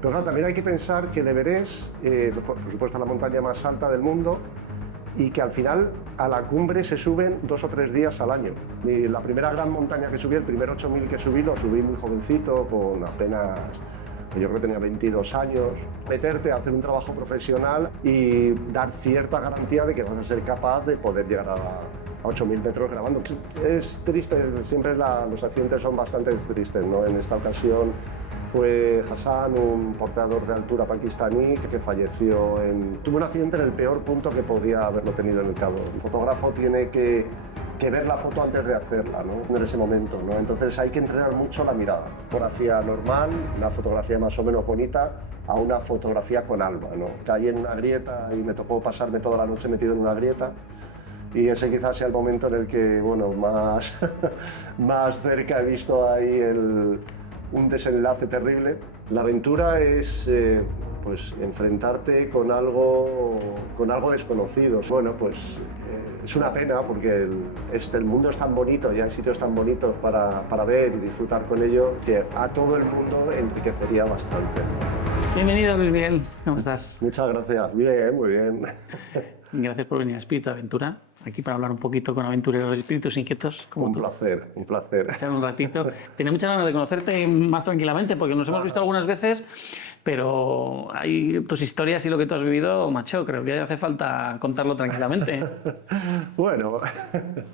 Pero claro, también hay que pensar que el Everest, por supuesto, es la montaña más alta del mundo y que al final a la cumbre se suben 2 o 3 días al año. Y la primera gran montaña que subí, el primer 8000 que subí, lo subí muy jovencito, con apenas, yo creo que tenía 22 años. Meterte a hacer un trabajo profesional y dar cierta garantía de que vas a ser capaz de poder llegar a 8000 metros grabando. Es triste, siempre los accidentes son bastante tristes, ¿no? En esta ocasión fue Hassan, un portador de altura pakistaní que falleció. Tuvo un accidente en el peor punto que podía haberlo tenido en el cabo. El fotógrafo tiene que ver la foto antes de hacerla, ¿no? En ese momento, ¿no? Entonces hay que entrenar mucho la mirada. Fotografía normal, una fotografía más o menos bonita, a una fotografía con alma, ¿no? Caí en una grieta y me tocó pasarme toda la noche metido en una grieta. Y ese quizás sea el momento en el que, bueno, más, más cerca he visto ahí un desenlace terrible. La aventura es pues enfrentarte con algo desconocido. Bueno, pues es una pena porque el mundo es tan bonito y hay sitios tan bonitos para ver y disfrutar con ello que a todo el mundo enriquecería bastante. Bienvenido, Luis Miguel. ¿Cómo estás? Muchas gracias. Bien, muy bien. Gracias por venir a Espíritu Aventura, aquí para hablar un poquito con aventureros, espíritus inquietos como Un tú. placer, un placer. Echar un ratito. Tenía muchas ganas de conocerte más tranquilamente porque nos hemos visto algunas veces, pero hay tus historias y lo que tú has vivido, macho, creo que hace falta contarlo tranquilamente. Bueno.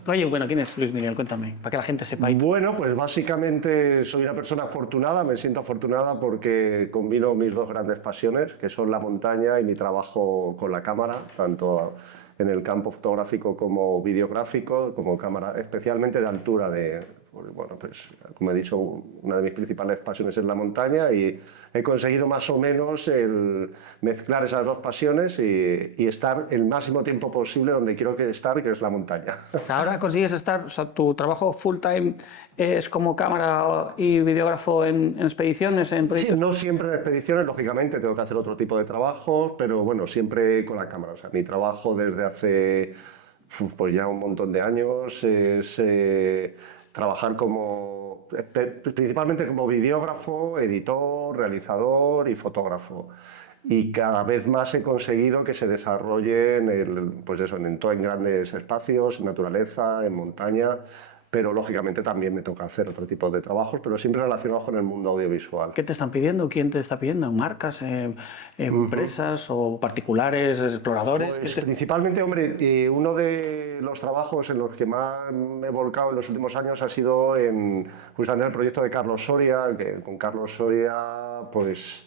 Oye, bueno, ¿quién es Luis Miguel? Cuéntame, para que la gente sepa. Bueno, pues básicamente soy una persona afortunada, me siento afortunada porque combino mis dos grandes pasiones, que son la montaña y mi trabajo con la cámara, tanto en el campo fotográfico como videográfico, como cámara, especialmente de altura. Bueno, pues como he dicho, una de mis principales pasiones es la montaña y he conseguido más o menos mezclar esas dos pasiones y estar el máximo tiempo posible donde quiero estar, que es la montaña. Ahora consigues estar, o sea, tu trabajo full time es como cámara y videógrafo en expediciones, en proyectos. Sí, no siempre en expediciones, lógicamente tengo que hacer otro tipo de trabajos, pero bueno, siempre con la cámara. O sea, mi trabajo desde hace pues ya un montón de años es trabajar principalmente como videógrafo, editor, realizador y fotógrafo. Y cada vez más he conseguido que se desarrolle pues eso, en grandes espacios, en naturaleza, en montaña, pero lógicamente también me toca hacer otro tipo de trabajos, pero siempre relacionados con el mundo audiovisual. ¿Qué te están pidiendo? ¿Quién te está pidiendo? ¿Marcas, empresas o particulares, exploradores? Pues principalmente, hombre, uno de los trabajos en los que más me he volcado en los últimos años ha sido justamente en el proyecto de Carlos Soria, que con Carlos Soria, pues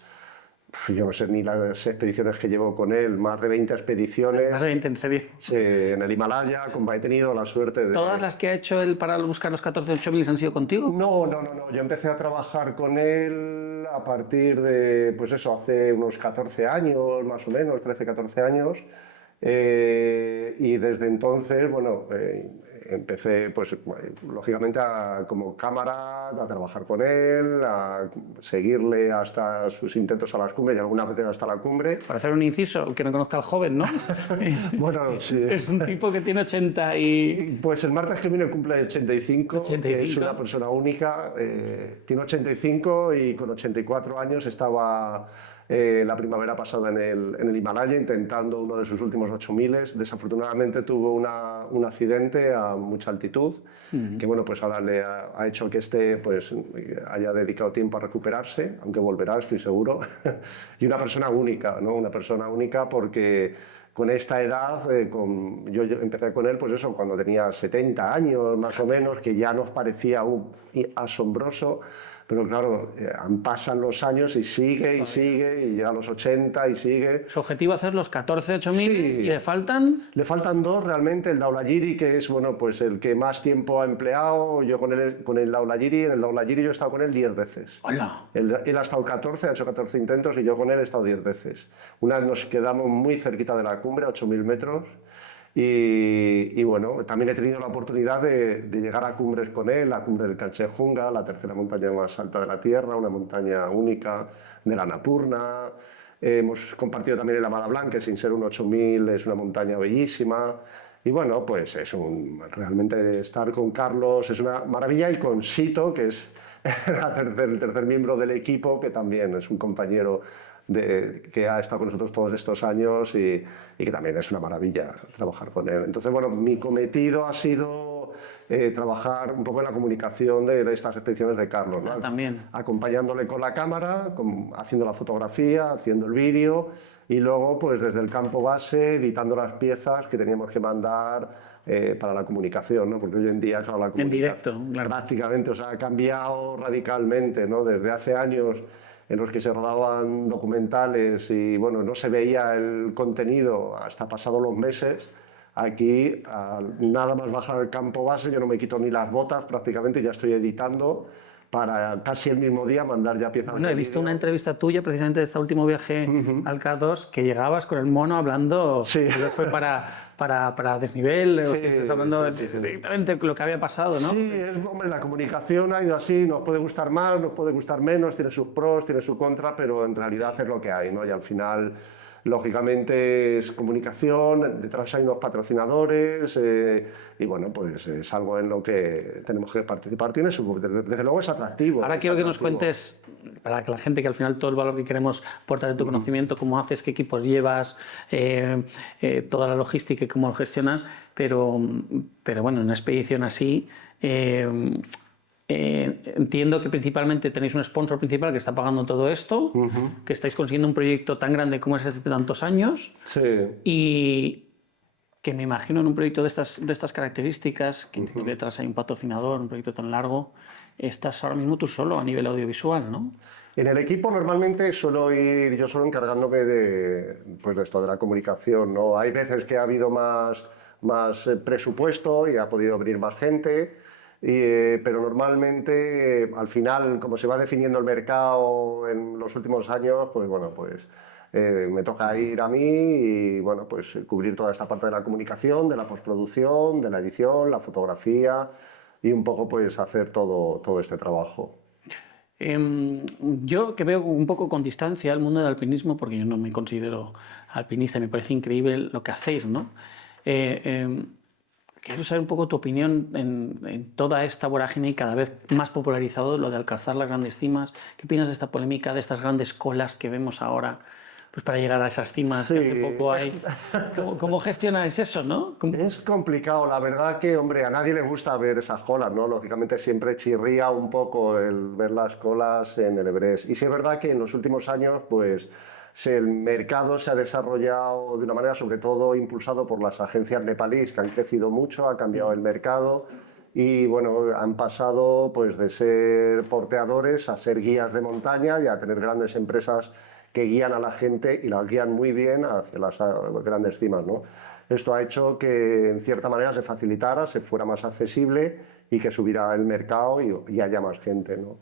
yo no sé ni las expediciones que llevo con él, más de 20 expediciones. Más de 20, en serio. En el Himalaya, he tenido la suerte de... ¿Todas las que ha hecho él para buscar los 14.000 han sido contigo? No. Yo empecé a trabajar con él a partir de, pues eso, hace unos 14 años, más o menos, 13, 14 años. Y desde entonces, bueno, empecé, pues lógicamente, como cámara, a trabajar con él, a seguirle hasta sus intentos a las cumbres y algunas veces hasta la cumbre. Para hacer un inciso, que no conozca al joven, ¿no? Bueno, sí. Es un tipo que tiene 80 y... Pues el martes que viene cumple 85, 85. Es una persona única, tiene 85 y con 84 años estaba... la primavera pasada en el Himalaya intentando uno de sus últimos 8000. Desafortunadamente tuvo un accidente a mucha altitud que bueno, pues ahora le ha hecho que pues haya dedicado tiempo a recuperarse, aunque volverá, estoy seguro. Y una persona única, ¿no? Una persona única porque con esta edad, yo empecé con él pues eso, cuando tenía 70 años más o menos, que ya nos parecía asombroso. Pero claro, pasan los años y sigue, y llega a los 80 y sigue. Su objetivo es hacer los 14.000 Sí. ¿Y le faltan? Le faltan dos realmente, el Dhaulagiri, que es bueno, pues el que más tiempo ha empleado. Yo con el Dhaulagiri, en el Dhaulagiri yo he estado con él 10 veces. ¡Hola! Él ha estado 14, ha hecho 14 intentos y yo con él he estado 10 veces. Una vez nos quedamos muy cerquita de la cumbre, a 8000 metros. Y bueno, también he tenido la oportunidad de llegar a cumbres con él, la cumbre del Kanchenjunga, la tercera montaña más alta de la Tierra, una montaña única de la Annapurna. Hemos compartido también el Amada Blanc, que sin ser un 8000 es una montaña bellísima. Y bueno, pues realmente estar con Carlos es una maravilla, y con Sito, que es el tercer miembro del equipo, que también es un compañero que ha estado con nosotros todos estos años y que también es una maravilla trabajar con él. Entonces, bueno, mi cometido ha sido trabajar un poco en la comunicación de estas expediciones de Carlos, ¿no? También. Acompañándole con la cámara, haciendo la fotografía, haciendo el vídeo y luego, pues desde el campo base, editando las piezas que teníamos que mandar para la comunicación, ¿no? Porque hoy en día, claro, la comunicación En directo, claro. prácticamente, o sea, ha cambiado radicalmente, ¿no? Desde hace años en los que se rodaban documentales y bueno, no se veía el contenido hasta pasados los meses. Aquí, nada más bajar al campo base, yo no me quito ni las botas prácticamente, ya estoy editando para casi el mismo día mandar ya piezas. Bueno, he visto una entrevista tuya precisamente de este último viaje al K2 que llegabas con el mono hablando, sí. Fue para Desnivel, sí, estás hablando directamente de lo que había pasado, ¿no? Sí, hombre, la comunicación ha ido así, nos puede gustar más, nos puede gustar menos, tiene sus pros, tiene su contra, pero en realidad es lo que hay, ¿no? Y al final, lógicamente, es comunicación, detrás hay unos patrocinadores y bueno, pues es algo en lo que tenemos que participar. Desde luego es atractivo. Ahora quiero que nos cuentes, para que la gente, que al final todo el valor que queremos aportar de tu conocimiento, cómo haces, qué equipos llevas, toda la logística y cómo lo gestionas, pero bueno, en una expedición así, entiendo que principalmente tenéis un sponsor principal que está pagando todo esto, que estáis consiguiendo un proyecto tan grande como es este de tantos años, y que me imagino en un proyecto de estas características, que detrás hay un patrocinador, un proyecto tan largo, estás ahora mismo tú solo a nivel audiovisual, ¿no? En el equipo normalmente suelo ir yo solo encargándome pues de esto, de la comunicación, ¿no? Hay veces que ha habido más presupuesto y ha podido venir más gente, pero normalmente al final, como se va definiendo el mercado en los últimos años, pues bueno, pues me toca ir a mí y bueno, pues cubrir toda esta parte de la comunicación, de la postproducción, de la edición, la fotografía y un poco pues hacer todo este trabajo. Yo que veo un poco con distancia el mundo del alpinismo, porque yo no me considero alpinista y me parece increíble lo que hacéis, ¿no? Quiero saber un poco tu opinión en toda esta vorágine y cada vez más popularizado lo de alcanzar las grandes cimas. ¿Qué opinas de esta polémica, de estas grandes colas que vemos ahora pues para llegar a esas cimas que hace poco hay? ¿Cómo gestionáis eso, no? Es complicado, la verdad que, hombre, a nadie le gusta ver esas colas, ¿no? Lógicamente siempre chirría un poco el ver las colas en el Everest. Y sí es verdad que en los últimos años, pues, el mercado se ha desarrollado de una manera, sobre todo, impulsado por las agencias nepalíes, que han crecido mucho, ha cambiado el mercado y, bueno, han pasado, pues, de ser porteadores a ser guías de montaña y a tener grandes empresas que guían a la gente y la guían muy bien hacia las grandes cimas, ¿no? Esto ha hecho que en cierta manera se facilitara, se fuera más accesible y que subiera el mercado y haya más gente, ¿no?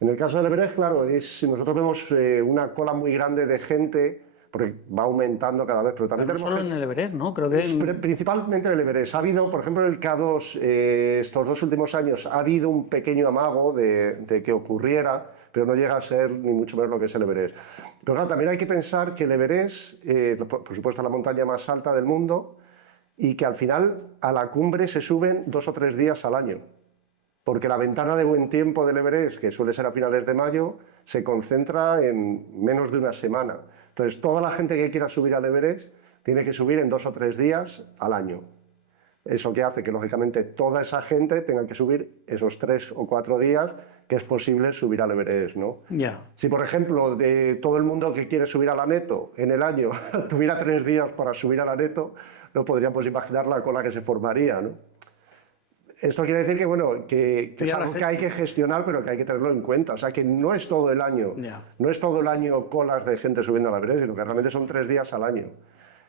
En el caso del Everest, claro, nosotros vemos una cola muy grande de gente porque va aumentando cada vez, pero también no tenemos solo en el Everest, ¿no? Creo que principalmente en el Everest. Ha habido, por ejemplo, en el K2, estos 2 últimos años, ha habido un pequeño amago de que ocurriera, pero no llega a ser ni mucho menos lo que es el Everest. Pero claro, también hay que pensar que el Everest, por supuesto, es la montaña más alta del mundo y que al final a la cumbre se suben 2 o 3 días al año. Porque la ventana de buen tiempo del Everest, que suele ser a finales de mayo, se concentra en menos de una semana. Entonces, toda la gente que quiera subir al Everest tiene que subir en 2 o 3 días al año. Eso que hace que, lógicamente, toda esa gente tenga que subir esos 3 o 4 días que es posible subir al Everest, ¿no? Si, por ejemplo, de todo el mundo que quiere subir a la Neto en el año tuviera 3 días para subir a la Neto, no podríamos imaginar la cola que se formaría, ¿no? Esto quiere decir que, bueno, que es algo que hay que gestionar, pero que hay que tenerlo en cuenta. O sea, que no es todo el año, no es todo el año colas de gente subiendo a la Everest, sino que realmente son 3 días al año.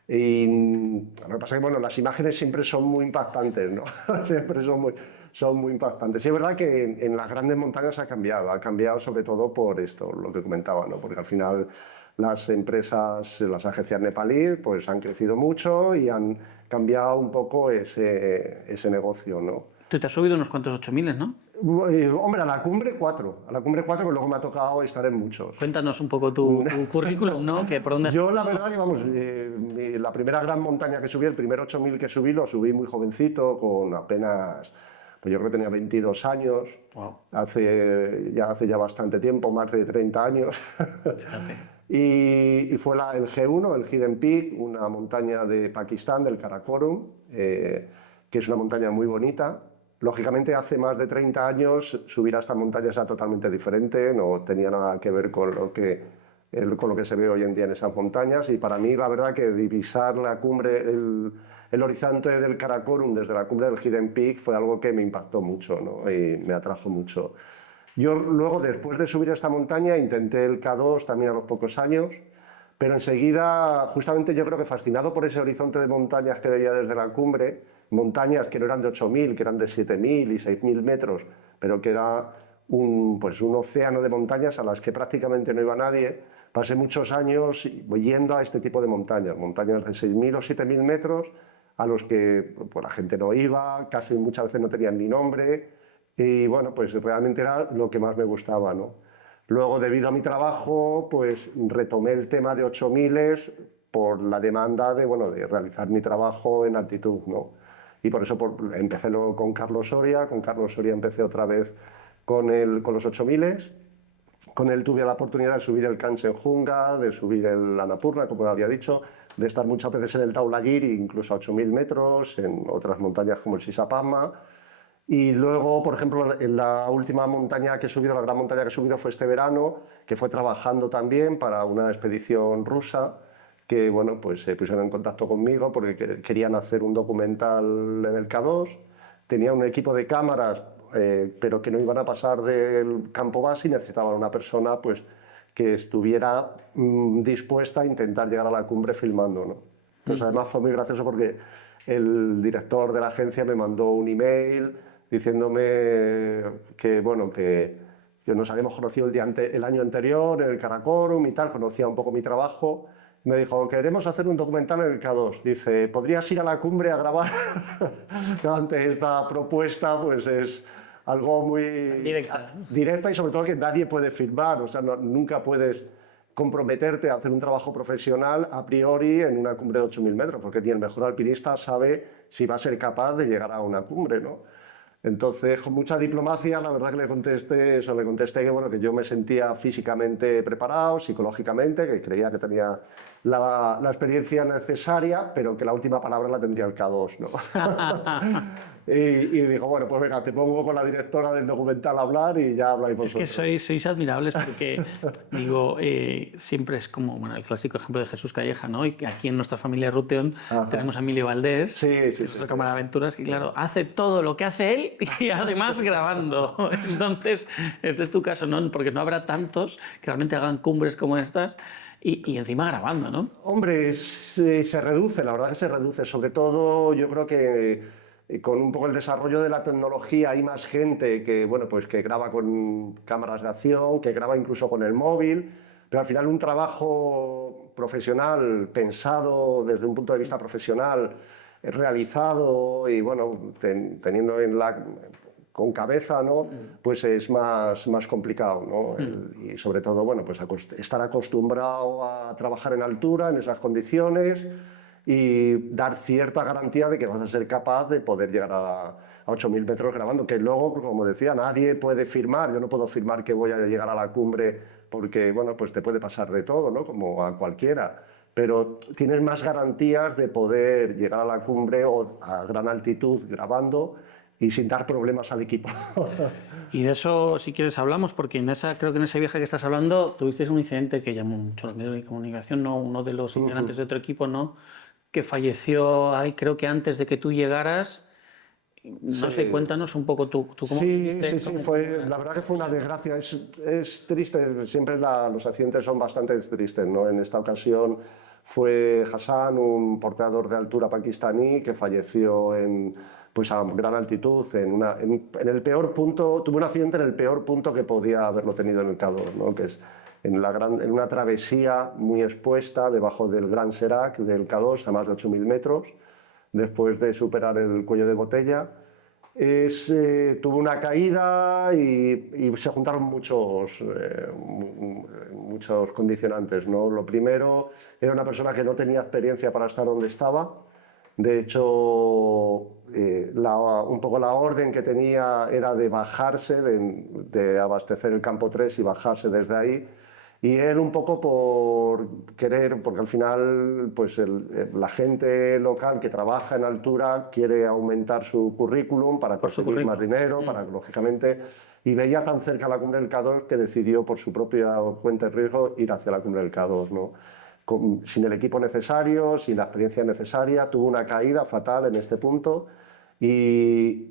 Y lo que pasa es que, bueno, las imágenes siempre son muy impactantes, ¿no? Siempre son muy impactantes. Y es verdad que en las grandes montañas ha cambiado sobre todo por esto, lo que comentaba, ¿no? Porque al final las empresas, las agencias nepalíes, pues han crecido mucho y han cambiado un poco ese negocio, ¿no? Tú te has subido unos cuantos 8000, ¿no? Hombre, a la cumbre 4, que luego me ha tocado estar en muchos. Cuéntanos un poco tu currículum, ¿no? ¿Por dónde has Yo, la verdad, que vamos, la primera gran montaña que subí, el primer 8000 que subí, lo subí muy jovencito, con apenas pues yo creo que tenía 22 años, Wow. hace ya bastante tiempo, más de 30 años. Y fue el G1, el Hidden Peak, una montaña de Pakistán, del Karakorum, que es una montaña muy bonita. Lógicamente, hace más de 30 años subir a esta montaña era totalmente diferente, no tenía nada que ver con lo que se ve hoy en día en esas montañas. Y para mí, la verdad, que divisar la cumbre, el horizonte del Karakorum desde la cumbre del Hidden Peak fue algo que me impactó mucho, ¿no? Y me atrajo mucho. Yo luego, después de subir esta montaña, intenté el K2 también a los pocos años, pero enseguida, justamente yo creo que fascinado por ese horizonte de montañas que veía desde la cumbre, montañas que no eran de 8.000, que eran de 7.000 y 6.000 metros, pero que era un océano de montañas a las que prácticamente no iba nadie, pasé muchos años yendo a este tipo de montañas de 6.000 o 7.000 metros, a los que pues, la gente no iba, casi muchas veces no tenían ni nombre, y bueno, pues realmente era lo que más me gustaba, ¿no? Luego, debido a mi trabajo, pues retomé el tema de 8.000 por la demanda de, bueno, de realizar mi trabajo en altitud, ¿no? Y por eso empecé con Carlos Soria. Con Carlos Soria empecé otra vez con los 8.000. Con él tuve la oportunidad de subir el Kanchenjunga, de subir el Annapurna, como había dicho, de estar muchas veces en el Dhaulagiri, incluso a 8.000 metros, en otras montañas como el Sisapama. Y luego, por ejemplo, en la última montaña que he subido, la gran montaña que he subido fue este verano, que fue trabajando también para una expedición rusa, que bueno, pues se pusieron en contacto conmigo porque querían hacer un documental en el K2. Tenía un equipo de cámaras, pero que no iban a pasar del campo base y necesitaban una persona pues, que estuviera dispuesta a intentar llegar a la cumbre filmando, ¿no? Entonces, además fue muy gracioso porque el director de la agencia me mandó un email diciéndome que, bueno, que nos habíamos conocido el año anterior en el Karakorum y tal, conocía un poco mi trabajo. Me dijo, queremos hacer un documental en el K2. Dice, ¿podrías ir a la cumbre a grabar? Ante esta propuesta, pues es algo muy directa y sobre todo que nadie puede filmar, o sea, nunca puedes comprometerte a hacer un trabajo profesional a priori en una cumbre de 8.000 metros, porque ni el mejor alpinista sabe si va a ser capaz de llegar a una cumbre, ¿no? Entonces, con mucha diplomacia, la verdad que le contesté que, bueno, que yo me sentía físicamente preparado, psicológicamente, que creía que tenía la experiencia necesaria, pero que la última palabra la tendría el K2, ¿no? y dijo, bueno, pues venga, te pongo con la directora del documental a hablar y ya habláis vosotros. Es que sois admirables porque, digo, siempre es como bueno, el clásico ejemplo de Jesús Calleja, ¿no? Y que aquí en nuestra familia Ruteon tenemos a Emilio Valdés, nuestra cámara de aventuras, y claro, hace todo lo que hace él y además grabando. Entonces, este es tu caso, ¿no? Porque no habrá tantos que realmente hagan cumbres como estas. Y encima grabando, ¿no? Hombre, se reduce, la verdad que se reduce. Sobre todo, yo creo que con un poco el desarrollo de la tecnología hay más gente que, bueno, pues que graba con cámaras de acción, que graba incluso con el móvil, pero al final un trabajo profesional, pensado desde un punto de vista profesional, realizado y, bueno, teniendo con cabeza, ¿no? Pues es más complicado, ¿no? Y sobre todo, bueno, pues estar acostumbrado a trabajar en altura, en esas condiciones y dar cierta garantía de que vas a ser capaz de poder llegar a 8.000 metros grabando, que luego, como decía, nadie puede firmar, yo no puedo firmar que voy a llegar a la cumbre porque, bueno, pues te puede pasar de todo, ¿no? Como a cualquiera. Pero tienes más garantías de poder llegar a la cumbre o a gran altitud grabando y sin dar problemas al equipo. Y de eso, si quieres, hablamos, porque creo que en ese viaje que estás hablando tuvisteis un incidente que llamó mucho los medios de comunicación, ¿no? Uno de los integrantes de otro equipo, ¿no? Que falleció ahí, creo que antes de que tú llegaras. No sé, cuéntanos un poco tú cómo viviste. Sí, la verdad que fue una desgracia. Es triste, siempre los accidentes son bastante tristes, ¿no? En esta ocasión fue Hassan, un porteador de altura pakistaní que falleció pues a gran altitud, en el peor punto, tuvo un accidente en el peor punto que podía haberlo tenido en el K2, ¿no? Que es en una travesía muy expuesta debajo del Gran Serac del K2 a más de 8.000 metros, después de superar el cuello de botella. Tuvo una caída y se juntaron muchos condicionantes, ¿no? Lo primero, era una persona que no tenía experiencia para estar donde estaba, De hecho, un poco la orden que tenía era de bajarse, de abastecer el campo 3 y bajarse desde ahí. Y él un poco por querer, porque al final pues la gente local que trabaja en altura quiere aumentar su currículum para conseguir más dinero, para lógicamente, y veía tan cerca la cumbre del K2 que decidió por su propia cuenta de riesgo ir hacia la cumbre del K2, ¿no? Sin el equipo necesario, sin la experiencia necesaria, tuvo una caída fatal en este punto. Y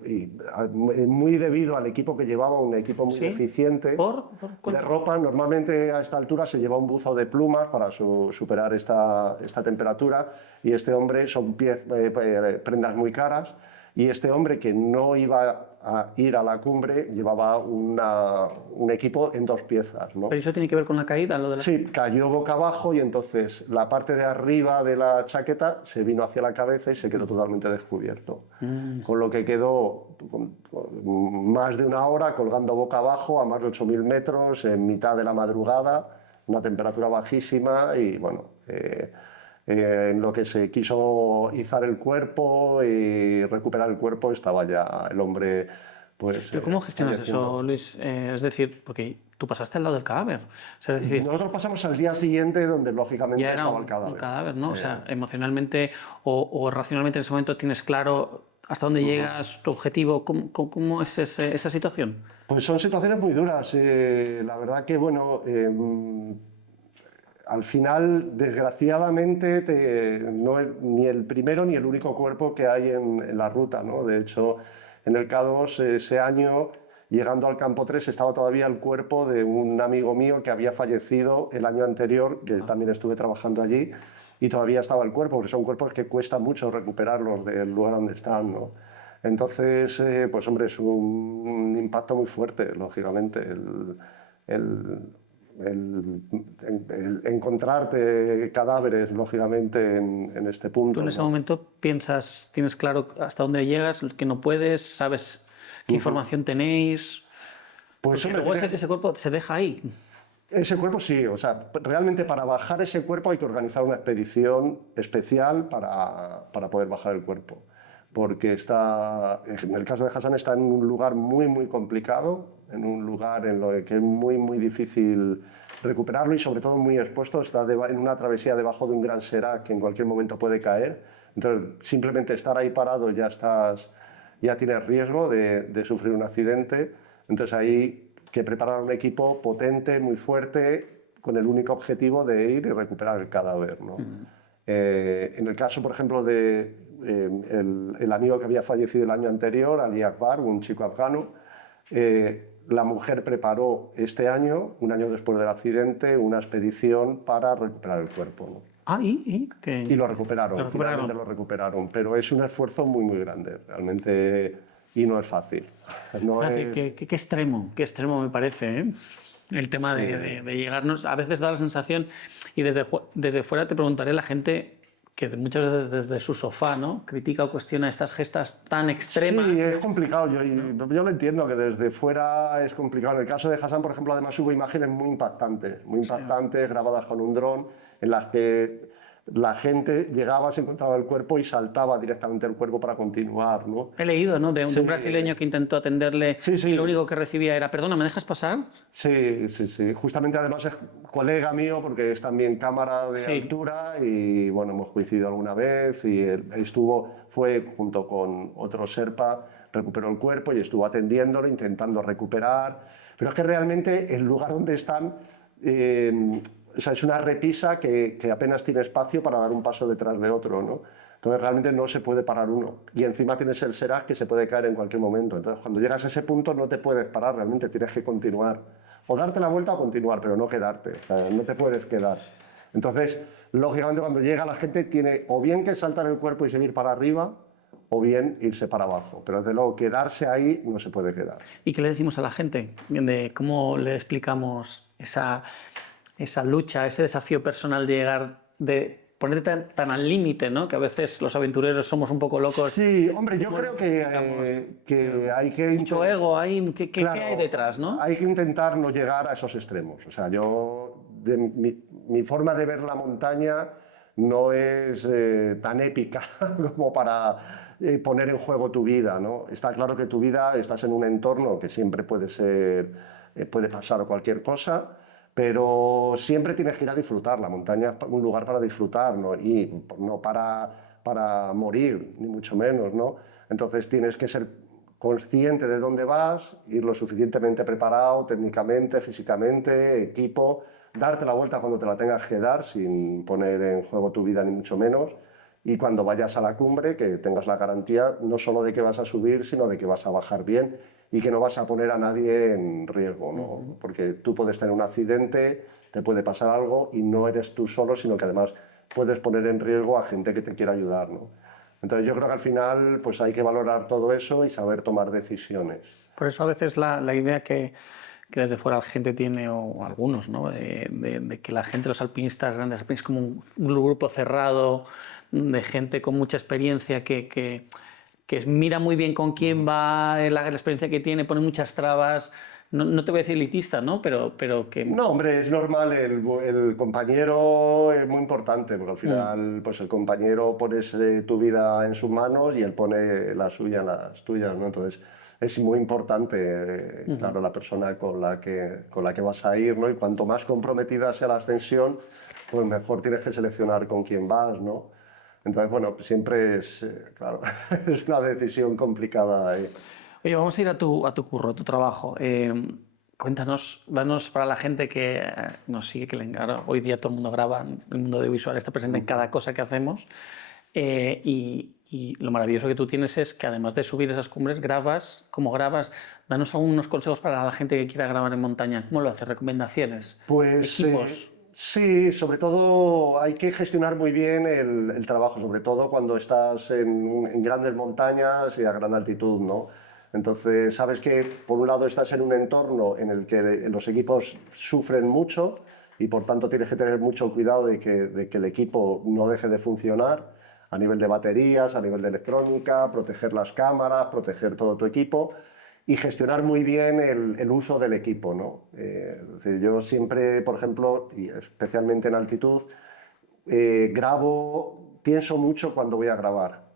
muy debido al equipo que llevaba, un equipo muy eficiente de ropa. Normalmente a esta altura se lleva un buzo de plumas para superar esta temperatura, y este hombre son prendas muy caras, y este hombre, que no iba a ir a la cumbre, llevaba un equipo en 2 piezas, ¿no? ¿Pero eso tiene que ver con la caída? Sí, cayó boca abajo, y entonces la parte de arriba de la chaqueta se vino hacia la cabeza y se quedó totalmente descubierto. Con lo que quedó con más de 1 hora colgando boca abajo a más de 8.000 metros en mitad de la madrugada, una temperatura bajísima, y bueno, en lo que se quiso izar el cuerpo y recuperar el cuerpo, estaba ya el hombre, pues... ¿Pero cómo gestionas eso, Luis? Es decir, porque tú pasaste al lado del cadáver. O sea, es decir, nosotros pasamos al día siguiente, donde lógicamente ya era estaba el cadáver. Un cadáver, ¿no? Sí. O sea, emocionalmente o racionalmente en ese momento tienes claro hasta dónde llegas, tu objetivo. ¿Cómo es esa situación? Pues son situaciones muy duras. La verdad que, bueno... al final, desgraciadamente, no es ni el primero ni el único cuerpo que hay en la ruta, ¿no? De hecho, en el K2 ese año, llegando al campo 3, estaba todavía el cuerpo de un amigo mío que había fallecido el año anterior, que también estuve trabajando allí, y todavía estaba el cuerpo, porque son cuerpos que cuesta mucho recuperarlos del lugar donde están, ¿no? Entonces, pues hombre, es un impacto muy fuerte, lógicamente, el encontrarte cadáveres, lógicamente, en este punto. ¿Tú en ese momento piensas, tienes claro hasta dónde llegas, que no puedes, sabes qué información tenéis? Pues hombre, luego ese cuerpo se deja ahí. Ese cuerpo sí, o sea, realmente para bajar ese cuerpo hay que organizar una expedición especial para poder bajar el cuerpo. Porque en el caso de Hassan, está en un lugar muy, muy complicado, en un lugar en lo que es muy, muy difícil recuperarlo, y sobre todo muy expuesto. Está en una travesía debajo de un gran serac que en cualquier momento puede caer. Entonces, simplemente estar ahí parado ya tienes riesgo de sufrir un accidente. Entonces, hay que preparar un equipo potente, muy fuerte, con el único objetivo de ir y recuperar el cadáver, ¿no? En el caso, por ejemplo, el amigo que había fallecido el año anterior, Ali Akbar, un chico afgano, la mujer preparó este año, un año después del accidente, una expedición para recuperar el cuerpo, ¿no? Y lo recuperaron, finalmente lo recuperaron, pero es un esfuerzo muy, muy grande, realmente, y no es fácil. Qué extremo me parece, ¿eh? El tema de llegarnos, a veces da la sensación, y desde fuera te preguntaré, la gente que muchas veces desde su sofá, ¿no?, critica o cuestiona estas gestas tan extremas. Sí, es complicado, yo lo entiendo, que desde fuera es complicado. En el caso de Hassan, por ejemplo, además hubo imágenes muy impactantes, grabadas con un dron, en las que la gente llegaba, se encontraba el cuerpo y saltaba directamente el cuerpo para continuar, ¿no? He leído, ¿no?, de un brasileño que intentó atenderle y lo único que recibía era: perdona, ¿me dejas pasar? Sí. Justamente, además, es colega mío porque es también cámara de altura, y bueno, hemos coincidido alguna vez, y fue junto con otro Sherpa, recuperó el cuerpo y estuvo atendiéndolo, intentando recuperar. Pero es que realmente el lugar donde están... o sea, es una repisa que apenas tiene espacio para dar un paso detrás de otro, ¿no? Entonces realmente no se puede parar uno. Y encima tienes el serac que se puede caer en cualquier momento. Entonces cuando llegas a ese punto no te puedes parar, realmente tienes que continuar. O darte la vuelta o continuar, pero no quedarte. O sea, no te puedes quedar. Entonces, lógicamente, cuando llega la gente tiene o bien que saltar el cuerpo y seguir para arriba, o bien irse para abajo. Pero desde luego, quedarse ahí no se puede quedar. ¿Y qué le decimos a la gente? ¿Cómo le explicamos esa lucha, ese desafío personal de llegar, de ponerte tan al límite, ¿no?, que a veces los aventureros somos un poco locos? Sí, hombre, yo creo que hay que... Mucho ego ahí, ¿qué hay detrás, no? Hay que intentar no llegar a esos extremos. O sea, mi forma de ver la montaña no es tan épica como para poner en juego tu vida, ¿no? Está claro que tu vida, estás en un entorno que siempre puede pasar cualquier cosa, pero siempre tienes que ir a disfrutar. La montaña es un lugar para disfrutar, ¿no? Y no para morir, ni mucho menos, ¿no? Entonces tienes que ser consciente de dónde vas, ir lo suficientemente preparado técnicamente, físicamente, equipo, darte la vuelta cuando te la tengas que dar sin poner en juego tu vida ni mucho menos, y cuando vayas a la cumbre que tengas la garantía no solo de que vas a subir, sino de que vas a bajar bien y que no vas a poner a nadie en riesgo, ¿no? Porque tú puedes tener un accidente, te puede pasar algo y no eres tú solo, sino que además puedes poner en riesgo a gente que te quiera ayudar, ¿no? Entonces yo creo que al final pues hay que valorar todo eso y saber tomar decisiones. Por eso a veces la idea que desde fuera la gente tiene, o algunos, ¿no? de que la gente, los alpinistas, grandes alpinistas, como un grupo cerrado de gente con mucha experiencia que mira muy bien con quién va, la experiencia que tiene, pone muchas trabas. No te voy a decir elitista, ¿no? Pero que... No, hombre, es normal, el compañero es muy importante, porque al final pues el compañero pones tu vida en sus manos y él pone la suya en las tuyas, ¿no? Entonces es muy importante, claro, la persona con la que vas a ir, ¿no? Y cuanto más comprometida sea la ascensión, pues mejor tienes que seleccionar con quién vas, ¿no? Entonces, bueno, siempre es, claro, es una decisión complicada. Oye, vamos a ir a tu curro, a tu trabajo. Cuéntanos, danos para la gente que nos sigue, ahora, hoy día todo el mundo graba, el mundo audiovisual está presente en cada cosa que hacemos, y lo maravilloso que tú tienes es que además de subir esas cumbres, grabas. ¿Cómo grabas? Danos algunos consejos para la gente que quiera grabar en montaña. ¿Cómo lo haces? ¿Recomendaciones? Pues ¿Equipos? sí, sobre todo hay que gestionar muy bien el trabajo, sobre todo cuando estás en grandes montañas y a gran altitud, ¿no? Entonces, sabes que por un lado estás en un entorno en el que los equipos sufren mucho y por tanto tienes que tener mucho cuidado de que el equipo no deje de funcionar a nivel de baterías, a nivel de electrónica, proteger las cámaras, proteger todo tu equipo y gestionar muy bien el uso del equipo, ¿no? Es decir, yo siempre, por ejemplo, y especialmente en altitud, pienso mucho cuando voy a grabar.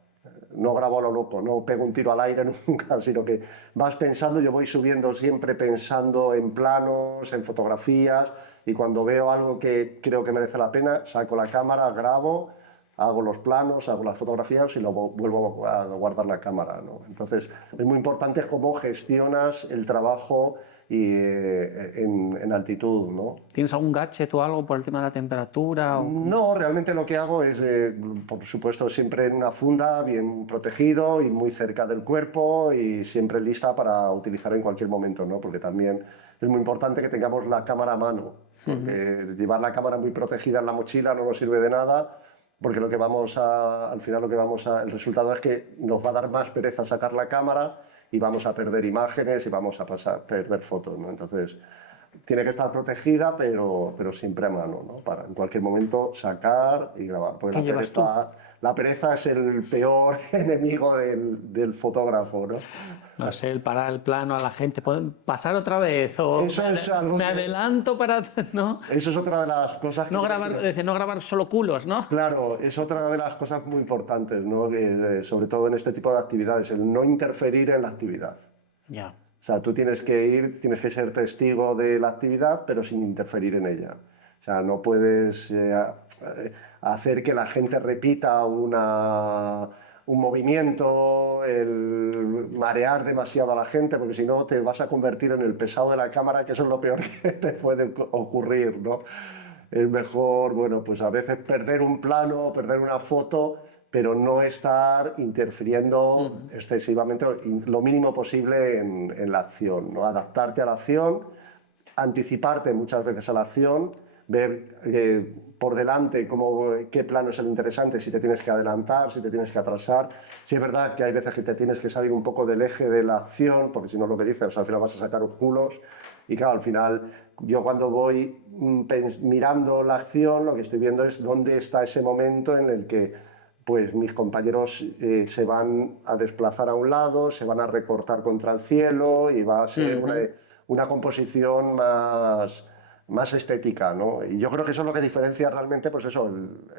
No grabo a lo loco, no pego un tiro al aire nunca, sino que vas pensando, yo voy subiendo siempre pensando en planos, en fotografías, y cuando veo algo que creo que merece la pena, saco la cámara, grabo, hago los planos, hago las fotografías y luego vuelvo a guardar la cámara, ¿no? Entonces, es muy importante cómo gestionas el trabajo en altitud, ¿no? ¿Tienes algún gadget o algo por el tema de la temperatura? No, realmente lo que hago es, por supuesto, siempre en una funda, bien protegido y muy cerca del cuerpo y siempre lista para utilizar en cualquier momento, ¿no? Porque también es muy importante que tengamos la cámara a mano, porque llevar la cámara muy protegida en la mochila no nos sirve de nada, porque al final el resultado es que nos va a dar más pereza sacar la cámara y vamos a perder imágenes y vamos a perder fotos, ¿no? Entonces, tiene que estar protegida, pero siempre a mano, ¿no? Para en cualquier momento sacar y grabar. Porque ¿Qué llevas tú? la pereza es el peor enemigo del fotógrafo, ¿no? No sé, el parar el plano a la gente, pasar otra vez, o Eso es algo me que- adelanto para, ¿no? Eso es otra de las cosas que... No grabar solo culos, ¿no? Claro, es otra de las cosas muy importantes, ¿no? Sobre todo en este tipo de actividades, el no interferir en la actividad. Ya. O sea, tú tienes que ser testigo de la actividad, pero sin interferir en ella. O sea, no puedes hacer que la gente repita un movimiento, el marear demasiado a la gente, porque si no te vas a convertir en el pesado de la cámara, que eso es lo peor que te puede ocurrir, ¿no? Es mejor, bueno, pues a veces perder un plano, perder una foto, pero no estar interfiriendo excesivamente, lo mínimo posible en la acción, ¿no? Adaptarte a la acción, anticiparte muchas veces a la acción, ver por delante qué plano es el interesante, si te tienes que adelantar, si te tienes que atrasar. Sí es verdad que hay veces que te tienes que salir un poco del eje de la acción, porque si no lo que dices, al final vas a sacar culos. Y claro, al final, yo cuando voy mirando la acción, lo que estoy viendo es dónde está ese momento en el que pues mis compañeros se van a desplazar a un lado, se van a recortar contra el cielo y va a ser una composición más estética, ¿no? Y yo creo que eso es lo que diferencia realmente, pues eso,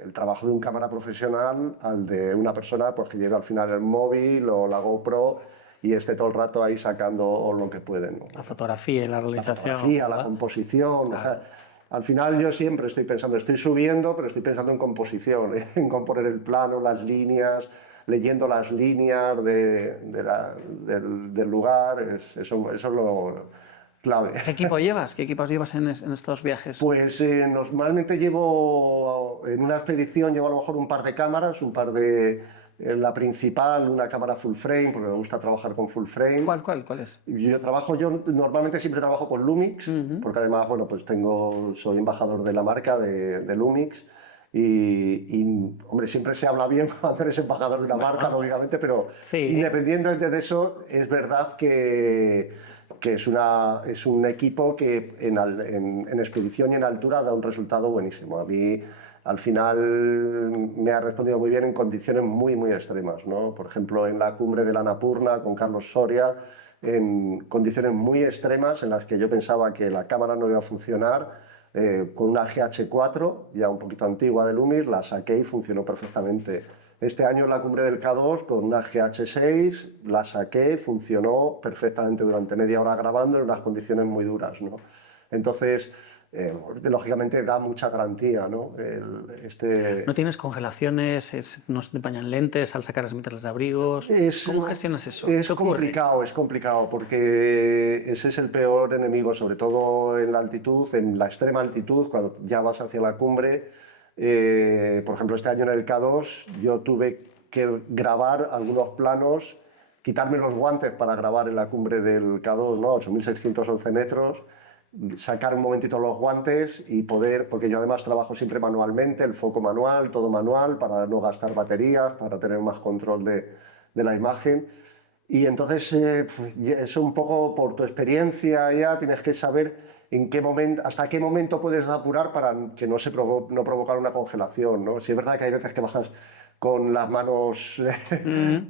el trabajo de un cámara profesional al de una persona pues, que lleva al final el móvil o la GoPro y esté todo el rato ahí sacando lo que puede, ¿no? La fotografía y la realización. La fotografía, la composición, claro. O sea, al final yo siempre estoy pensando, estoy subiendo, pero estoy pensando en composición, en componer el plano, las líneas, leyendo las líneas del lugar, eso es lo clave. ¿Qué equipo llevas? ¿Qué equipos llevas en estos viajes? Pues normalmente llevo, en una expedición llevo a lo mejor un par de cámaras, la principal, una cámara full frame, porque me gusta trabajar con full frame. ¿Cuál es? Yo normalmente siempre trabajo con Lumix, porque además, bueno, pues soy embajador de la marca de Lumix. Hombre, siempre se habla bien cuando eres embajador de una marca, lógicamente, pero sí. Independientemente de eso, es verdad que es un equipo que en expedición y en altura da un resultado buenísimo. A mí, al final, me ha respondido muy bien en condiciones muy, muy extremas, ¿no? Por ejemplo, en la cumbre de la Annapurna con Carlos Soria, en condiciones muy extremas en las que yo pensaba que la cámara no iba a funcionar, con una GH4, ya un poquito antigua de Lumix, la saqué y funcionó perfectamente. Este año en la cumbre del K2 con una GH6 la saqué, funcionó perfectamente durante media hora grabando en unas condiciones muy duras, ¿no? Entonces, lógicamente da mucha garantía, ¿no? ¿No tienes congelaciones? ¿No se te empañan lentes al sacar las meterlas de abrigos? ¿Cómo gestionas eso? Es complicado porque ese es el peor enemigo, sobre todo en la altitud, en la extrema altitud, cuando ya vas hacia la cumbre. Por ejemplo, este año en el K2 yo tuve que grabar algunos planos, quitarme los guantes para grabar en la cumbre del K2, ¿no? 8.611 metros, sacar un momentito los guantes y poder, porque yo además trabajo siempre manualmente, el foco manual, todo manual, para no gastar baterías, para tener más control de la imagen. Y entonces, eso un poco por tu experiencia ya tienes que saber hasta qué momento puedes apurar para que no provocar una congelación, ¿no? Sí es verdad que hay veces que bajas con las manos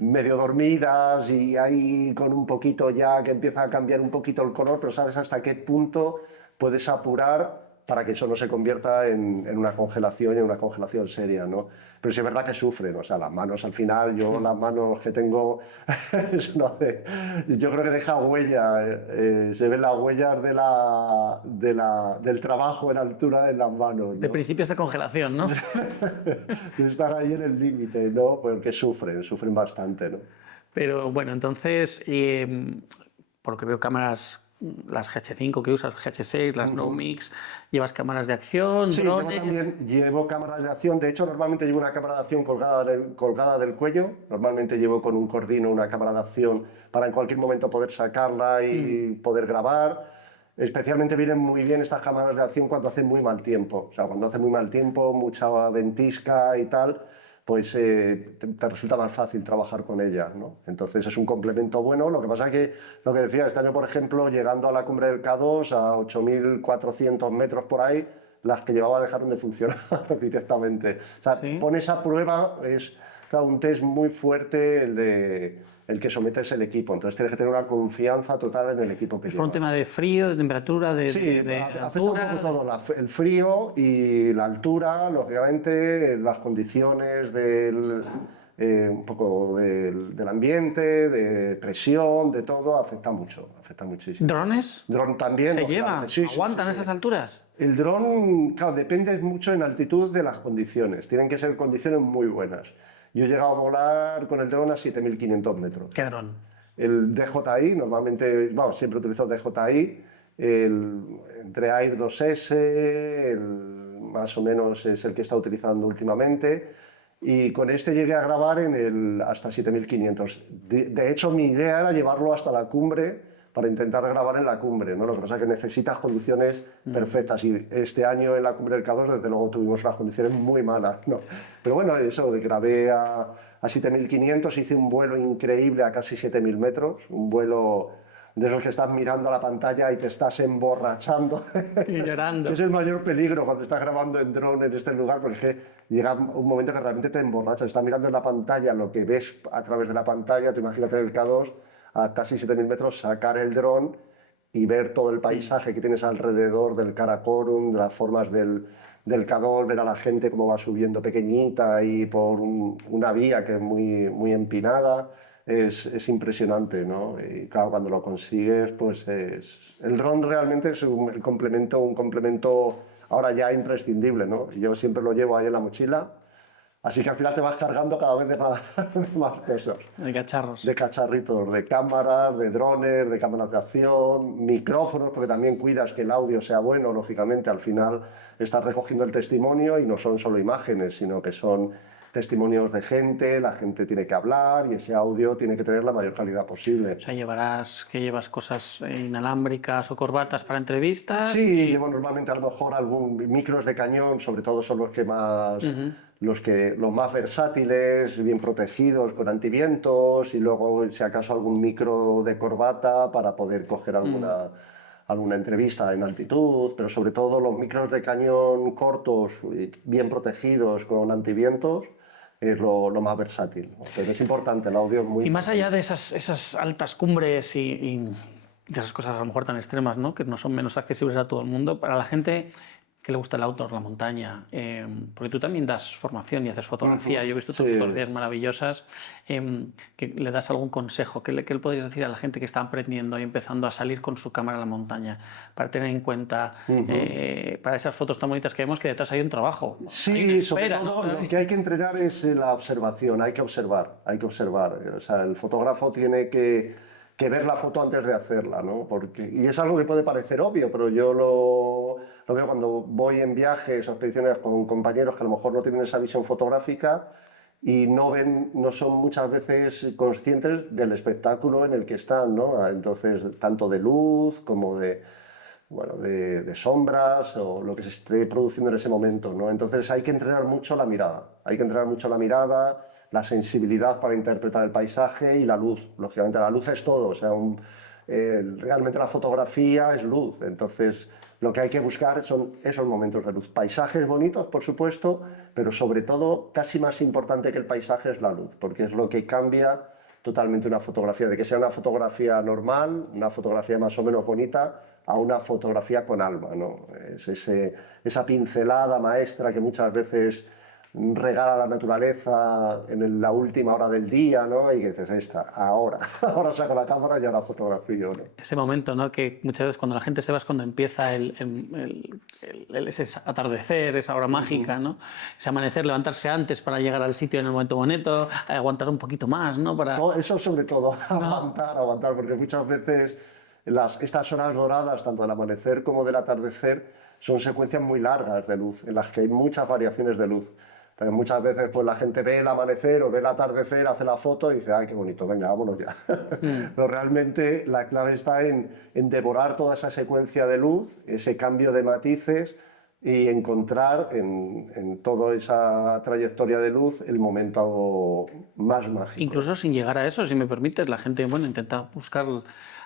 medio dormidas y ahí con un poquito ya que empieza a cambiar un poquito el color, pero sabes hasta qué punto puedes apurar para que eso no se convierta en una congelación y en una congelación seria, ¿no? Pero sí es verdad que sufren, o sea, las manos al final, las manos que tengo, yo creo que deja huella, se ven las huellas del trabajo en altura en las manos, ¿no? De principios de congelación, ¿no? De estar ahí en el límite, ¿no? Porque sufren bastante, ¿no? Pero bueno, entonces, por lo que veo, cámaras, las GH5 que usas, GH6, las Lumix, llevas cámaras de acción, sí, drones. Llevo cámaras de acción. De hecho, normalmente llevo una cámara de acción colgada del cuello. Normalmente llevo con un Cordino una cámara de acción para en cualquier momento poder sacarla y poder grabar. Especialmente vienen muy bien estas cámaras de acción cuando hace muy mal tiempo. O sea, cuando hace muy mal tiempo, mucha ventisca y tal, pues te resulta más fácil trabajar con ella, ¿no? Entonces es un complemento bueno. Lo que pasa es que, lo que decía, este año, por ejemplo, llegando a la cumbre del K2, a 8.400 metros por ahí, las que llevaba dejaron de funcionar directamente. O sea, ¿sí? Pones a prueba, es un test muy fuerte el que sometes el equipo. Entonces tienes que tener una confianza total en el equipo que llevas. ¿Es un tema de frío, de temperatura, sí, afecta un poco todo, el frío y la altura, lógicamente, las condiciones un poco del ambiente, de presión, de todo, afecta muchísimo. ¿Drones? Dron también. ¿Se lleva? Sí, ¿aguantan esas alturas? El dron, claro, depende mucho en altitud de las condiciones. Tienen que ser condiciones muy buenas. Yo he llegado a volar con el dron a 7.500 metros. ¿Qué dron? El DJI, normalmente, siempre utilizo DJI, entre Air 2S, más o menos es el que está utilizando últimamente, y con este llegué a grabar hasta 7.500. De hecho, mi idea era llevarlo hasta la cumbre para intentar grabar en la cumbre, ¿no? Lo que pasa es que necesitas condiciones perfectas y este año en la cumbre del K2 desde luego tuvimos unas condiciones muy malas, ¿no? Pero bueno, eso, grabé a 7.500, hice un vuelo increíble a casi 7.000 metros, un vuelo de esos que estás mirando a la pantalla y te estás emborrachando. Y llorando. Es el mayor peligro cuando estás grabando en dron en este lugar, porque es que llega un momento que realmente te emborrachas, estás mirando en la pantalla lo que ves a través de la pantalla, tú imagínate en el K2, a casi 7.000 metros, sacar el dron y ver todo el paisaje que tienes alrededor del Karakorum, de las formas del Kadol, ver a la gente cómo va subiendo pequeñita y por una vía que es muy empinada, es impresionante, ¿no? Y claro, cuando lo consigues, pues el dron realmente es un complemento ahora ya imprescindible, ¿no? Yo siempre lo llevo ahí en la mochila. Así que al final te vas cargando cada vez de más cosas. De cacharros. De cacharritos, de cámaras, de drones, de cámaras de acción, micrófonos, porque también cuidas que el audio sea bueno, lógicamente. Al final estás recogiendo el testimonio y no son solo imágenes, sino que son testimonios de gente, la gente tiene que hablar y ese audio tiene que tener la mayor calidad posible. O sea, llevas cosas inalámbricas o corbatas para entrevistas. Sí, llevo normalmente a lo mejor micros de cañón, sobre todo son los que más... los más versátiles, bien protegidos con antivientos y luego si acaso algún micro de corbata para poder coger alguna entrevista en altitud, pero sobre todo los micros de cañón cortos, bien protegidos con antivientos, es lo más versátil. O sea, es importante, el audio es muy... Y más allá de esas altas cumbres y de esas cosas a lo mejor tan extremas, ¿no? Que no son menos accesibles a todo el mundo, para la gente que le gusta el outdoor, la montaña, porque tú también das formación y haces fotografía. Yo he visto tus fotografías maravillosas. Que ¿le das algún consejo? ¿Qué le podrías decir a la gente que está aprendiendo y empezando a salir con su cámara a la montaña para tener en cuenta para esas fotos tan bonitas que vemos que detrás hay un trabajo? Sí, sobre todo lo que hay que entrenar es la observación, hay que observar. O sea, el fotógrafo tiene que ver la foto antes de hacerla, ¿no? Y es algo que puede parecer obvio, pero yo lo veo cuando voy en viajes o expediciones con compañeros que a lo mejor no tienen esa visión fotográfica y no son muchas veces conscientes del espectáculo en el que están, ¿no? Entonces, tanto de luz como de sombras o lo que se esté produciendo en ese momento, ¿no? Entonces hay que entrenar mucho la mirada, la sensibilidad para interpretar el paisaje y la luz. Lógicamente la luz es todo, o sea, realmente la fotografía es luz, entonces lo que hay que buscar son esos momentos de luz. Paisajes bonitos, por supuesto, pero sobre todo, casi más importante que el paisaje es la luz, porque es lo que cambia totalmente una fotografía, de que sea una fotografía normal, una fotografía más o menos bonita, a una fotografía con alma, ¿no? Es esa pincelada maestra que muchas veces regala la naturaleza en la última hora del día, ¿no? Y que dices, ahora saco la cámara y ahora fotografío, ¿no? Ese momento, ¿no? Que muchas veces cuando la gente se va es cuando empieza ese atardecer, esa hora mágica, ¿no? Ese amanecer, levantarse antes para llegar al sitio en el momento bonito, aguantar un poquito más, ¿no? Eso sobre todo, aguantar, porque muchas veces estas horas doradas, tanto del amanecer como del atardecer, son secuencias muy largas de luz, en las que hay muchas variaciones de luz. Entonces, muchas veces pues, la gente ve el amanecer o ve el atardecer, hace la foto y dice, ¡ay, qué bonito! Venga, vámonos ya. Pero realmente la clave está en devorar toda esa secuencia de luz, ese cambio de matices y encontrar en toda esa trayectoria de luz el momento más mágico. Incluso sin llegar a eso, si me permites, la gente intenta buscar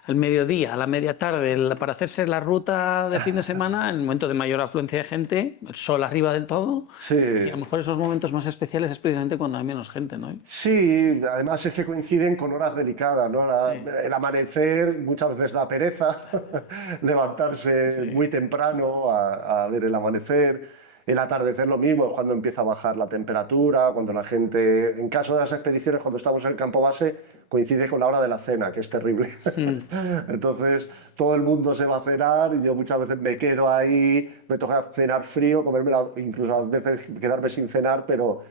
el mediodía, a la media tarde, para hacerse la ruta de fin de semana, en el momento de mayor afluencia de gente, el sol arriba del todo, sí. Y a lo mejor esos momentos más especiales es precisamente cuando hay menos gente, ¿no? Sí, además es que coinciden con horas delicadas, ¿no? El amanecer muchas veces da pereza, levantarse muy temprano a ver el amanecer. El atardecer lo mismo, es cuando empieza a bajar la temperatura, cuando la gente, en caso de las expediciones, cuando estamos en el campo base, coincide con la hora de la cena, que es terrible. Entonces, todo el mundo se va a cenar y yo muchas veces me quedo ahí, me toca cenar frío, incluso a veces quedarme sin cenar, pero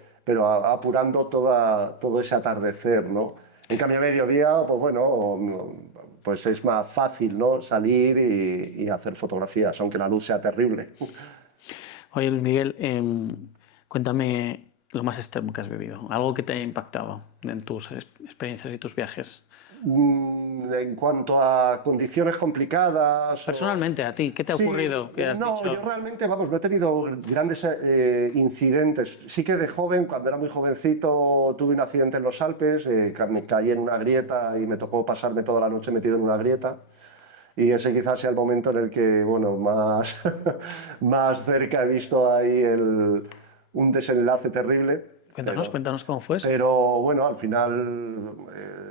apurando todo ese atardecer, ¿no? En cambio, a mediodía, pues bueno, pues es más fácil, ¿no? Salir y hacer fotografías, aunque la luz sea terrible. Oye, Luis Miguel, cuéntame lo más extremo que has vivido, algo que te haya impactado en tus experiencias y tus viajes. En cuanto a condiciones complicadas... Personalmente, a ti, ¿qué te ha ocurrido? ¿Qué has dicho? Yo realmente, no he tenido grandes incidentes. Sí que de joven, cuando era muy jovencito, tuve un accidente en los Alpes, me caí en una grieta y me tocó pasarme toda la noche metido en una grieta. Y ese quizás sea el momento en el que, más cerca he visto ahí un desenlace terrible Cuéntanos cómo fue eso. Pero bueno, al final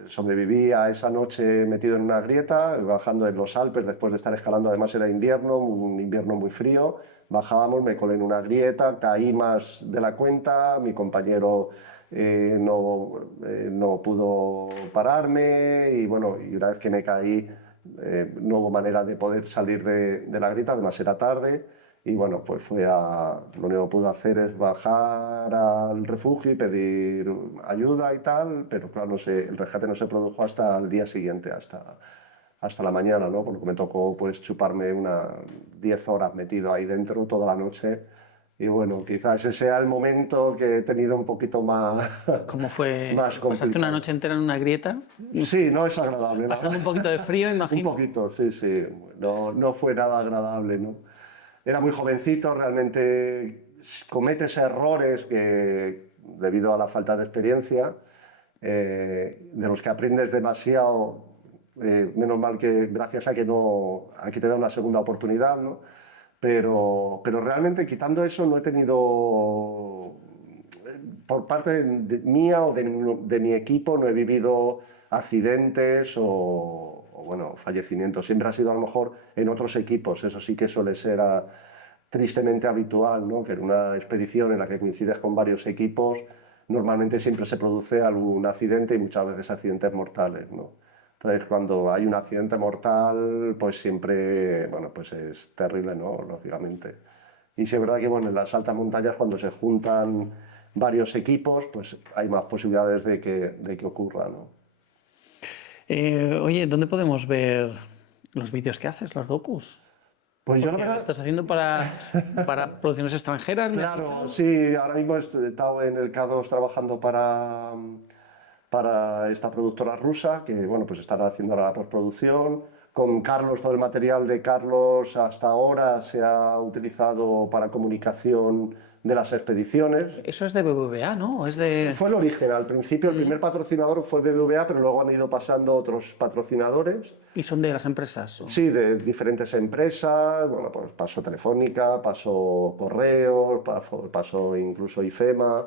sobreviví a esa noche metido en una grieta, bajando en los Alpes después de estar escalando. Además era invierno, un invierno muy frío. Bajábamos, me colé en una grieta, caí más de la cuenta, mi compañero no pudo pararme y bueno, y una vez que me caí no hubo manera de poder salir de la grieta, además era tarde. Y bueno, pues lo único que pude hacer es bajar al refugio y pedir ayuda y tal, pero claro, no sé, el rescate no se produjo hasta el día siguiente, hasta la mañana, ¿no? Porque me tocó pues chuparme unas 10 horas metido ahí dentro toda la noche. Y bueno, quizás ese sea el momento que he tenido un poquito más. ¿Cómo fue? Más complicado. ¿Pasaste una noche entera en una grieta? Sí, no es agradable. Pasando un poquito de frío, imagino. Un poquito, sí, sí. No fue nada agradable, ¿no? Era muy jovencito, realmente cometes errores que, debido a la falta de experiencia, de los que aprendes demasiado, menos mal que gracias a que aquí te da una segunda oportunidad, ¿no? Pero realmente quitando eso no he tenido, por parte mía o de mi equipo, no he vivido accidentes o bueno, fallecimientos. Siempre ha sido a lo mejor en otros equipos, eso sí que suele ser tristemente habitual, ¿no? Que en una expedición en la que coincides con varios equipos, normalmente siempre se produce algún accidente y muchas veces accidentes mortales, ¿no? Entonces, cuando hay un accidente mortal, pues siempre, bueno, pues es terrible, ¿no? Lógicamente. Y sí es verdad que, bueno, en las altas montañas, cuando se juntan varios equipos, pues hay más posibilidades de que ocurra, ¿no? Oye, ¿dónde podemos ver los vídeos que haces, los docus? Pues yo la Porque verdad. ¿lo estás haciendo para producciones extranjeras? Claro, sí, ahora mismo he estado en el K2 trabajando para esta productora rusa, que bueno, pues estará haciendo ahora la postproducción. Con Carlos, todo el material de Carlos hasta ahora se ha utilizado para comunicación de las expediciones. Eso es de BBVA, ¿no? ¿O es de... Fue el origen, al principio el primer patrocinador fue BBVA, pero luego han ido pasando otros patrocinadores. ¿Y son de las empresas? ¿O? Sí, de diferentes empresas, bueno, pues pasó Telefónica, pasó Correos, pasó incluso IFEMA,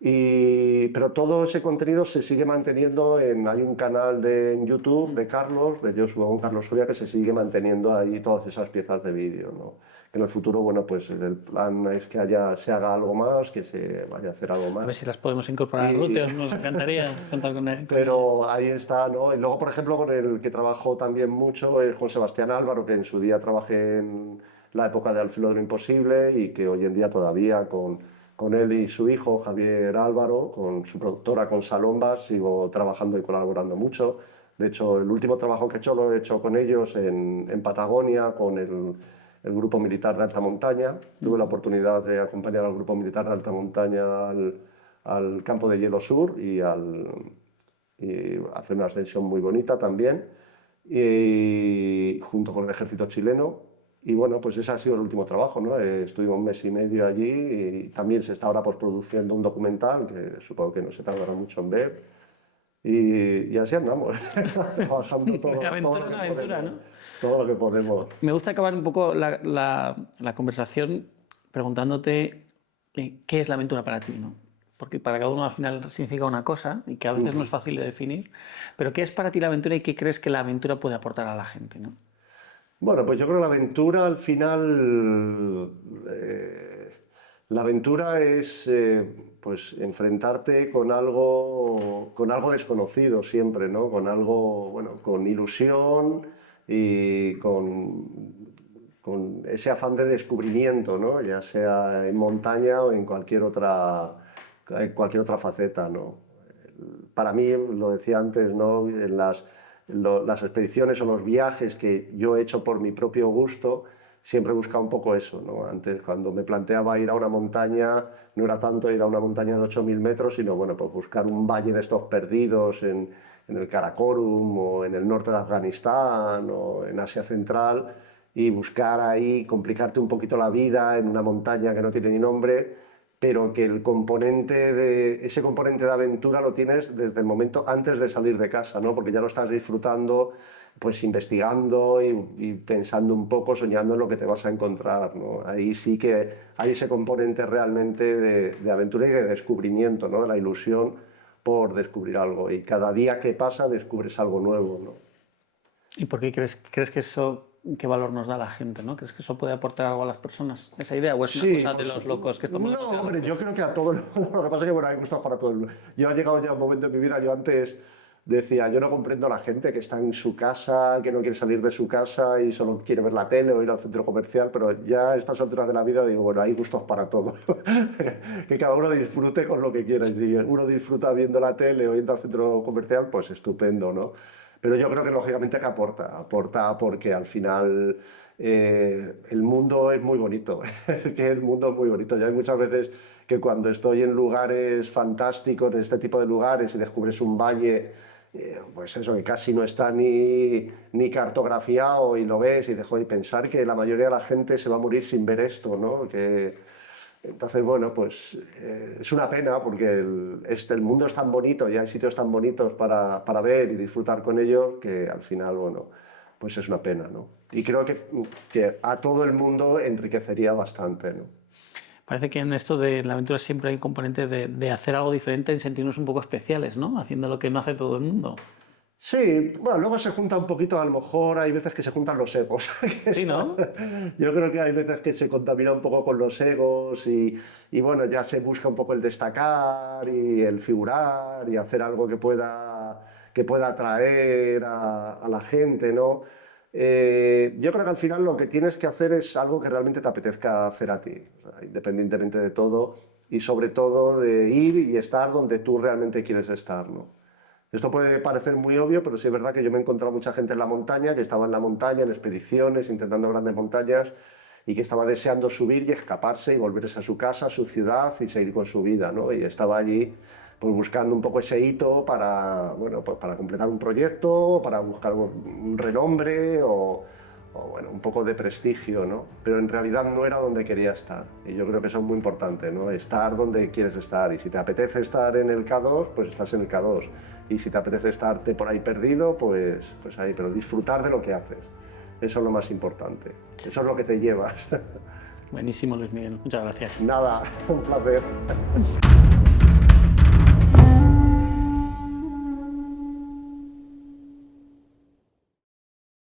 pero todo ese contenido se sigue manteniendo hay un canal en YouTube de Carlos, de Joshua Carlos Soria, que se sigue manteniendo ahí todas esas piezas de vídeo, ¿no? Que en el futuro, bueno, pues el plan es que se haga algo más, que se vaya a hacer algo más. A ver si las podemos incorporar a Router, nos encantaría contar con él. Pero ahí está, ¿no? Y luego, por ejemplo, con el que trabajo también mucho es Juan Sebastián Álvaro, que en su día trabajé en la época de Al filo de lo imposible y que hoy en día todavía con él y su hijo Javier Álvaro, con su productora, con Salombas, sigo trabajando y colaborando mucho. De hecho, el último trabajo que he hecho lo he hecho con ellos en Patagonia, con el Grupo Militar de Alta Montaña. Tuve la oportunidad de acompañar al Grupo Militar de Alta Montaña al campo de hielo sur y hacer una ascensión muy bonita también, y junto con el ejército chileno. Y bueno, pues ese ha sido el último trabajo, ¿no? Estuve un mes y medio allí y también se está ahora postproduciendo un documental que supongo que no se tardará mucho en ver. Y así andamos, trabajando todo, aventura, ¿no? Todo lo que podemos. Me gusta acabar un poco la conversación preguntándote qué es la aventura para ti, ¿no? Porque para cada uno al final significa una cosa y que a veces no es fácil de definir, pero ¿qué es para ti la aventura y qué crees que la aventura puede aportar a la gente, ¿no? Bueno, pues yo creo que la aventura al final, la aventura es pues enfrentarte con algo desconocido siempre, ¿no? Con algo, bueno, con ilusión y con ese afán de descubrimiento, ¿no? Ya sea en montaña o en cualquier otra faceta, ¿no? Para mí, lo decía antes, ¿no? En las expediciones o los viajes que yo he hecho por mi propio gusto, siempre he buscado un poco eso, ¿no? Antes, cuando me planteaba ir a una montaña, no era tanto ir a una montaña de 8.000 metros, sino bueno, pues buscar un valle de estos perdidos en el Karakorum o en el norte de Afganistán o en Asia Central, y buscar ahí, complicarte un poquito la vida en una montaña que no tiene ni nombre, pero que ese componente de aventura lo tienes desde el momento antes de salir de casa, ¿no? Porque ya lo estás disfrutando pues investigando y pensando un poco, soñando en lo que te vas a encontrar, ¿no? Ahí sí que hay ese componente realmente de aventura y de descubrimiento, ¿no? De la ilusión por descubrir algo. Y cada día que pasa descubres algo nuevo, ¿no? ¿Y por qué crees que eso, qué valor nos da a la gente, ¿no? ¿Crees que eso puede aportar algo a las personas? ¿Esa idea o es una cosa de los locos que estamos No, hombre, yo creo que a todo. Lo que pasa es que, bueno, hay gustos para todo el mundo. Yo he llegado ya a un momento en mi vida, yo antes decía, yo no comprendo a la gente que está en su casa, que no quiere salir de su casa y solo quiere ver la tele o ir al centro comercial, pero ya a estas alturas de la vida digo, bueno, hay gustos para todo. Que cada uno disfrute con lo que quiera. Y si uno disfruta viendo la tele o yendo al centro comercial, pues estupendo, ¿no? Pero yo creo que lógicamente que aporta porque al final el mundo es muy bonito, que el mundo es muy bonito. Ya hay muchas veces que cuando estoy en lugares fantásticos, en este tipo de lugares, y descubres un valle, pues eso, que casi no está ni cartografiado y lo ves y dejo de pensar que la mayoría de la gente se va a morir sin ver esto, ¿no? Entonces, bueno, pues es una pena porque el mundo es tan bonito y hay sitios tan bonitos para ver y disfrutar con ellos que al final, bueno, pues es una pena, ¿no? Y creo que a todo el mundo enriquecería bastante, ¿no? Parece que en esto de la aventura siempre hay un componente de hacer algo diferente y sentirnos un poco especiales, ¿no? Haciendo lo que no hace todo el mundo. Sí, bueno, luego se junta un poquito, a lo mejor hay veces que se juntan los egos. Sí, ¿no? Yo creo que hay veces que se contamina un poco con los egos y bueno, ya se busca un poco el destacar y el figurar y hacer algo que pueda atraer a la gente, ¿no? Yo creo que al final lo que tienes que hacer es algo que realmente te apetezca hacer a ti, o sea, independientemente de todo y sobre todo de ir y estar donde tú realmente quieres estar, ¿no? Esto puede parecer muy obvio, pero sí es verdad que yo me he encontrado mucha gente en la montaña, que estaba en la montaña, en expediciones, intentando grandes montañas, y que estaba deseando subir y escaparse y volverse a su casa, a su ciudad y seguir con su vida, ¿no? Y estaba allí pues, buscando un poco ese hito para, bueno, pues, para completar un proyecto, para buscar un renombre o bueno, un poco de prestigio, ¿no? Pero en realidad no era donde quería estar. Y yo creo que eso es muy importante, ¿no? Estar donde quieres estar. Y si te apetece estar en el K2, pues estás en el K2. Y si te apetece estarte por ahí perdido, pues ahí. Pero disfrutar de lo que haces. Eso es lo más importante. Eso es lo que te llevas. Buenísimo, Luis Miguel. Muchas gracias. Nada, un placer.